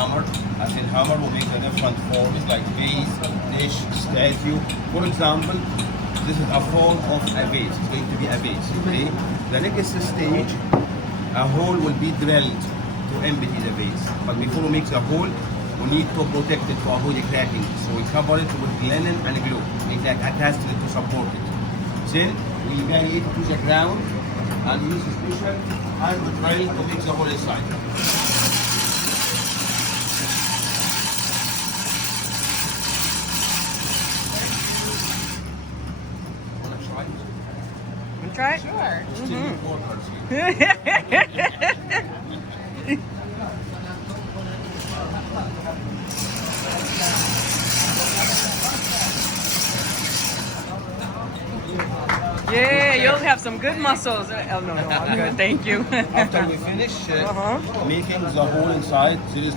hammer. As in hammer, we make the different forms like vase, dish, statue. For example, this is a form of a vase. It's going to be a vase. Okay. The next stage, a hole will be drilled to empty the vase. But before we make the hole, we need to protect it to avoid cracking. So we cover it with linen and glue. Make like attached to support it. Then we bury it to the ground and use a special hand drill to make the hole inside. Wanna try it? You try it? Sure. Still important here. Yeah, you'll have some good muscles. Oh, no, I'm good. Thank you. After we finish making the hole inside, there is